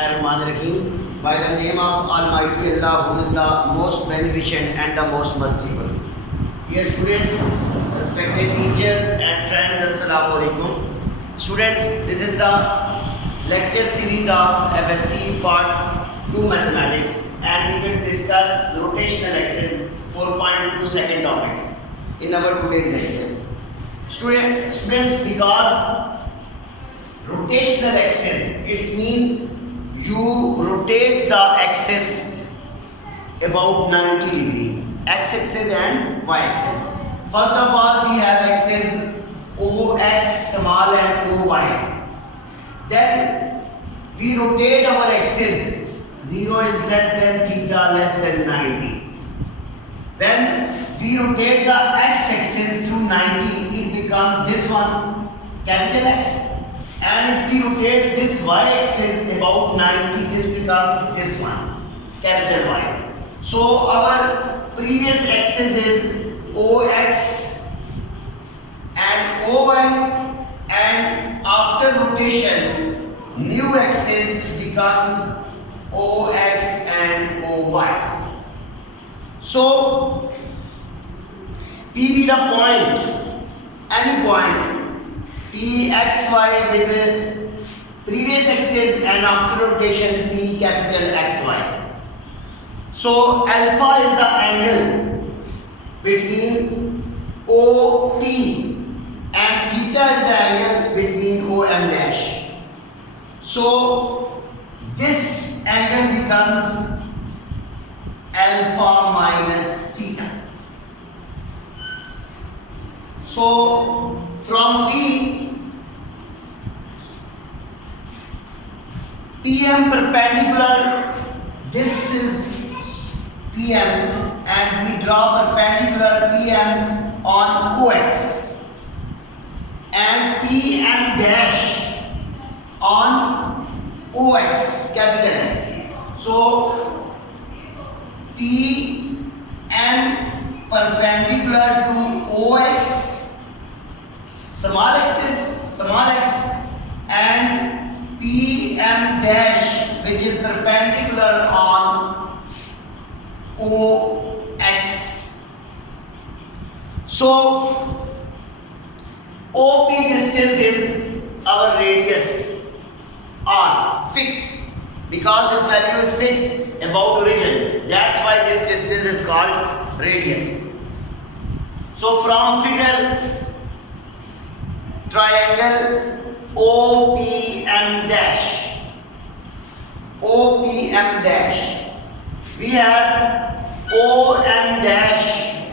Rahim. By the name of Almighty Allah, who is the most beneficent and the most merciful. Dear students, respected teachers and friends, Assalamu alaikum. Students, this is the lecture series of FSC Part 2 Mathematics, and we will discuss rotational axis 4.2 second topic in our today's lecture. Students, because rotational axis, it means you rotate the axis about 90 degree, x axis and y axis. First of all, we have axis OX small and OY. Then we rotate our axis, 0 is less than theta less than 90. When we rotate the x axis through 90, it becomes this one, capital X. And if we rotate this y-axis about 90, this becomes this one, capital Y. So our previous axis is OX and OY, and after rotation, new axis becomes OX and OY. So P be the point, any point P x y with the previous axis and after rotation P capital XY. So alpha is the angle between OP and theta is the angle between OM dash. So this angle becomes alpha minus theta. So from PM perpendicular, this is PM, and we draw perpendicular PM on OX and PM dash on OX, capital X. So PM perpendicular to OX, small x, and PM dash, which is perpendicular on OX. So OP distance is our radius R, fixed, because this value is fixed about origin. That's why this distance is called radius. So from figure, triangle OPM dash, OPM dash, we have OM dash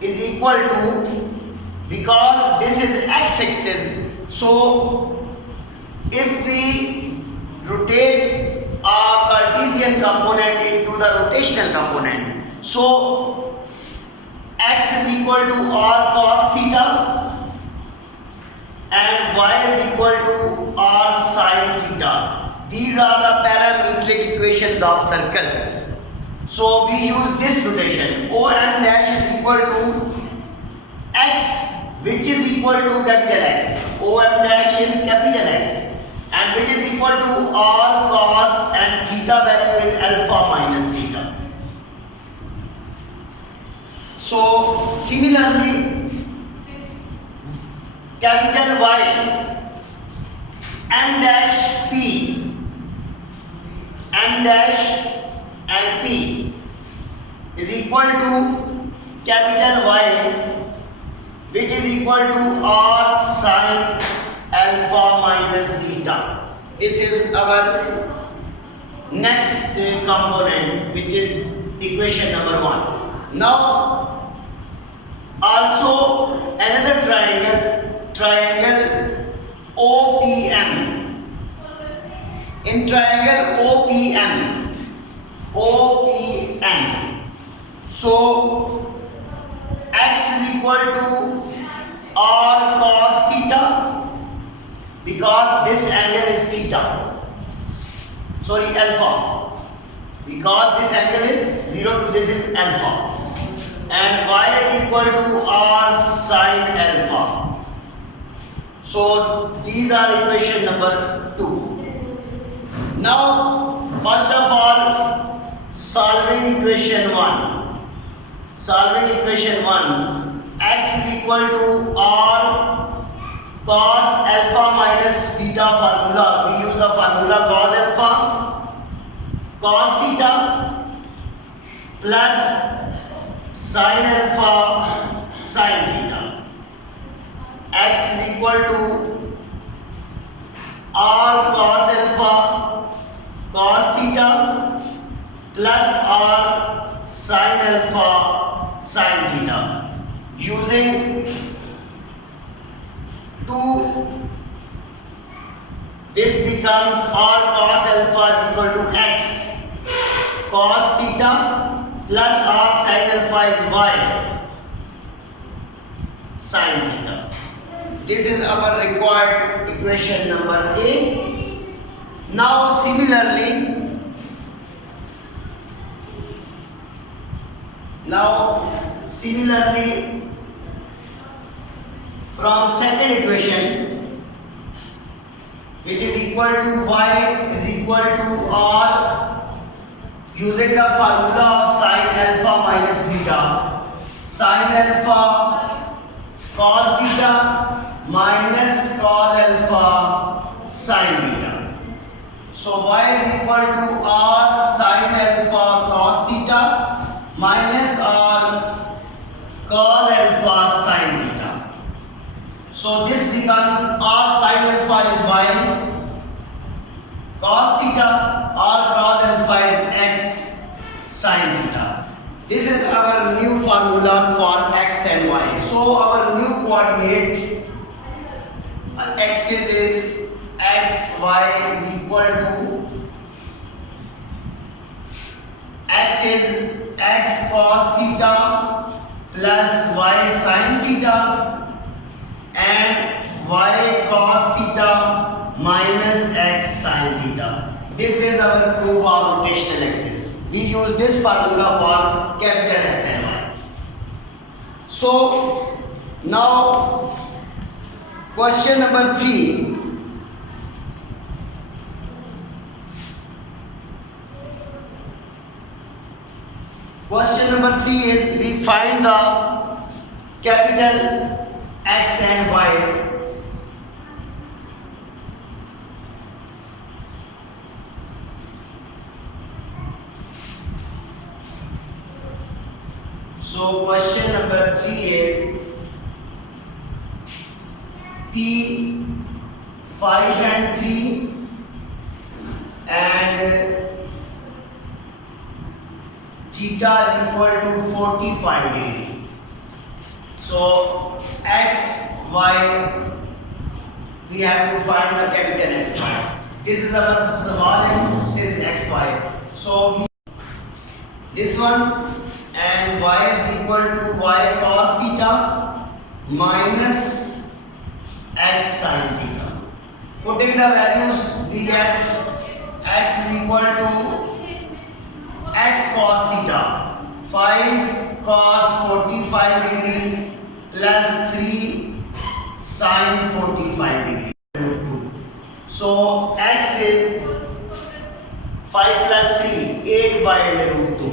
is equal to, because this is x-axis, so if we rotate our Cartesian component into the rotational component, so x is equal to r cos theta and y is equal to r sin theta. These are the parametric equations of circle. So we use this notation. OM dash is equal to x, which is equal to capital X. OM dash is capital X, and which is equal to r cos, and theta value is alpha minus theta. So similarly, capital Y, M dash P, M dash and P is equal to capital Y, which is equal to R sin alpha minus theta. This is our next component, which is equation number 1. Now also another triangle OPM. In triangle OPM, so x is equal to r cos theta, because this angle is theta, alpha, because this angle is 0 to this is alpha, and y is equal to r sin alpha. So these are equation number 2. Now, first of all, solving equation 1. Solving equation 1, x is equal to r cos alpha minus beta formula. We use the formula cos alpha cos theta plus sin alpha sin theta. X is equal to r cos alpha cos theta plus r sin alpha sin theta. Using 2, this becomes r cos alpha is equal to x cos theta plus r sin alpha is y sin theta. This is our required equation number A. Now similarly, from second equation, which is equal to y is equal to r, using the formula of sin alpha minus beta, sin alpha cos beta minus cos alpha sin beta. So y is equal to r sin alpha cos theta minus r cos alpha sin theta. So this becomes r sin alpha is y, cos theta, r cos alpha is x sin theta. This is our new formulas for x and y. So our new coordinate axis is x, y is equal to x is x cos theta plus y sin theta and y cos theta minus x sin theta. This is our proof of rotational axis. We use this formula for capital X and Y. So now question number 3. Question number 3 is we find the capital X and Y. So question number 3 is P 5 and 3 and theta is equal to 45 degree. So x, y, we have to find the capital X, y. This is our small x is x, y. So this one and y is equal to y cos theta minus x sin theta. Putting the values, we get x is equal to x cos theta, 5 cos 45 degree plus 3 sin 45 degree. So x is 5 plus 3, 8 by under root 2.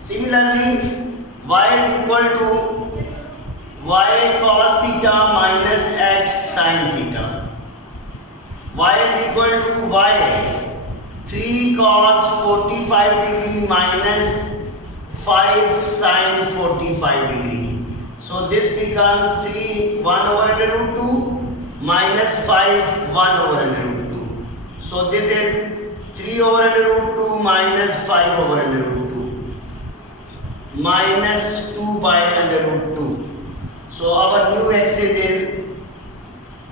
Similarly, y is equal to y cos theta minus x sin theta. Y is equal to y 3 cos 45 degree minus 5 sin 45 degree. So this becomes 3 1 over under root 2 minus 5 1 over under root 2. So this is 3 over under root 2 minus 5 over under root 2 minus 2 by under root 2. So our new axis is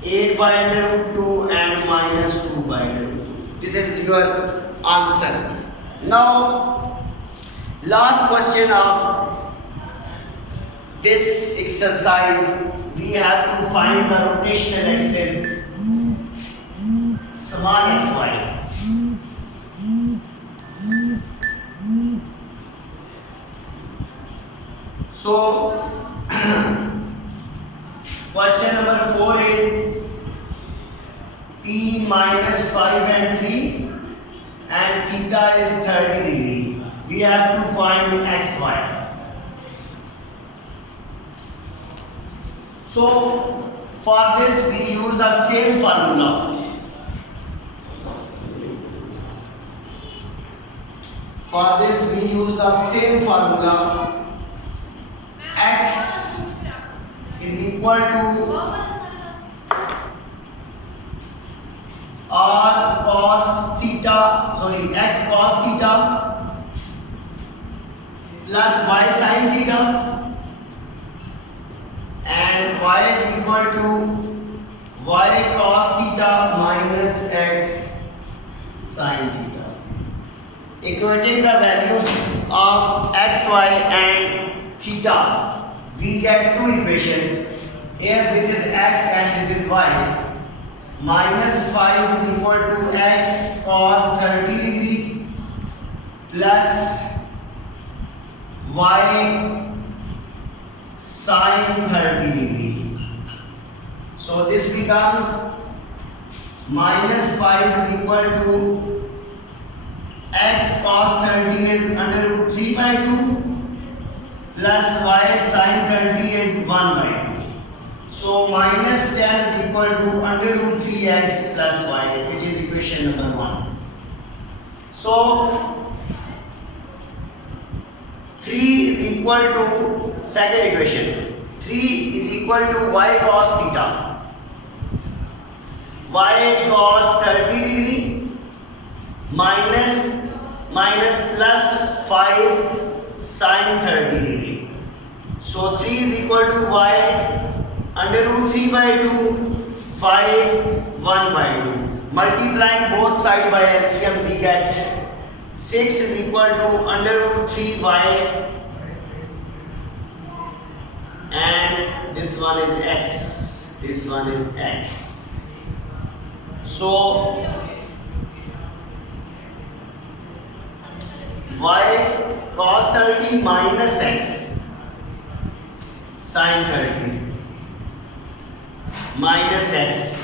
8 by under root 2 and minus 2 by under root 2. This is your answer. Now, last question of this exercise, we have to find the rotational axis small xy. So, question number 4 is P minus 5 and 3 theta is 30 degree. We have to find xy. So for this we use the same formula. For this we use the same formula. X is equal to r cos theta, x cos theta plus y sin theta, and y is equal to y cos theta minus x sin theta. Equating the values of x, y and theta, we get two equations. Here this is x and this is y. Minus 5 is equal to x cos 30 degree plus y sin 30 degree. So this becomes minus 5 is equal to x cos 30 is under root 3 by 2 plus y sin 30 is 1 by 2. So minus 10 is equal to under root 3x plus y, which is equation number 1. So 3 is equal to second equation. 3 is equal to y cos theta. Y cos 30 degree minus plus 5 sin 30 degree. So 3 is equal to y under root 3 by 2, 5, 1 by 2. Multiplying both sides by LCM, we get 6 is equal to under root 3y, and this one is x. This one is x. So y cos 30 minus x sin 30 minus x,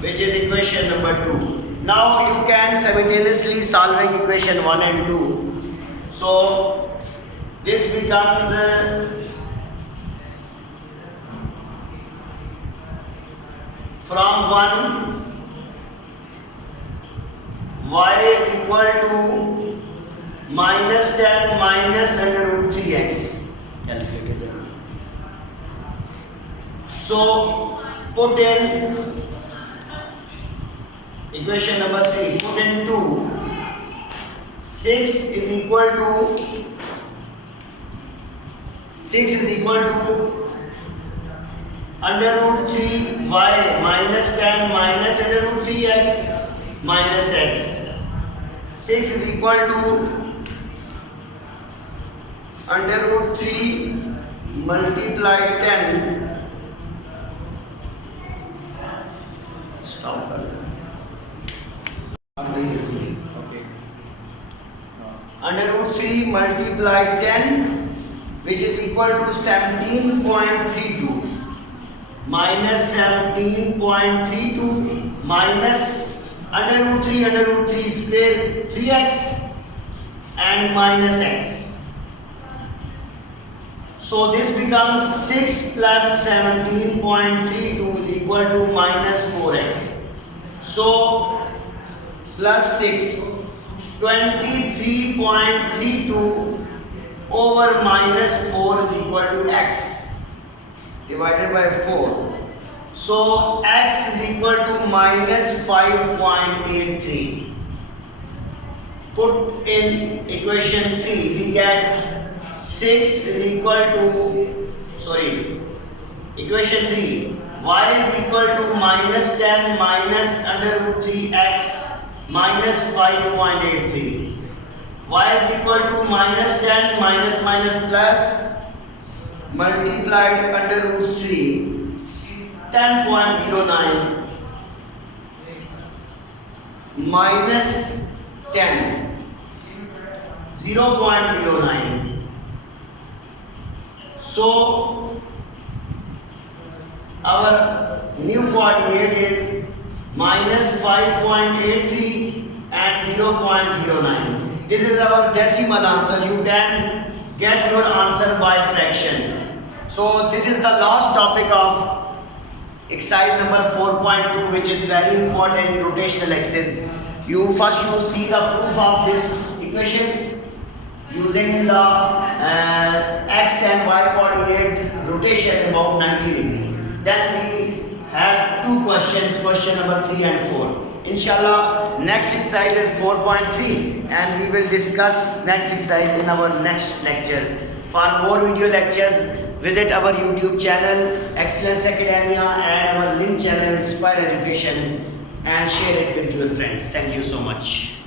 which is equation number 2. Now you can simultaneously solving equation 1 and 2. So this becomes from 1 y is equal to minus 10 minus under root 3x. Calculate it. So put in equation number 3, put in 2. 6 is equal to under root 3y minus 10 minus under root 3x minus x. 6 is equal to under root 3 multiplied 10. Stop. Okay. Under root 3 multiplied 10, which is equal to 17.32 minus 17.32 minus under root 3 square 3x and minus x. So this becomes 6 plus 17.32 is equal to minus 4x. So plus 6, 23.32 over minus 4 is equal to x divided by 4. So x is equal to minus 5.83. Put in equation 3, we get 6 is equal to, equation 3, y is equal to minus 10 minus under root 3x minus 5.83. Y is equal to minus 10 minus plus multiplied under root 3, 10.09 minus 10, 0.09. So our new coordinate is minus 5.83 and 0.09. This is our decimal answer. You can get your answer by fraction. So this is the last topic of exercise number 4.2, which is very important in rotational axis. You see the proof of this equations using the x and y coordinate rotation about 90 degree. Then we have two questions, question number 3 and 4. Inshallah, next exercise is 4.3 and we will discuss next exercise in our next lecture. For more video lectures, visit our YouTube channel Excellence Academia and our link channel Inspire Education and share it with your friends. Thank you so much.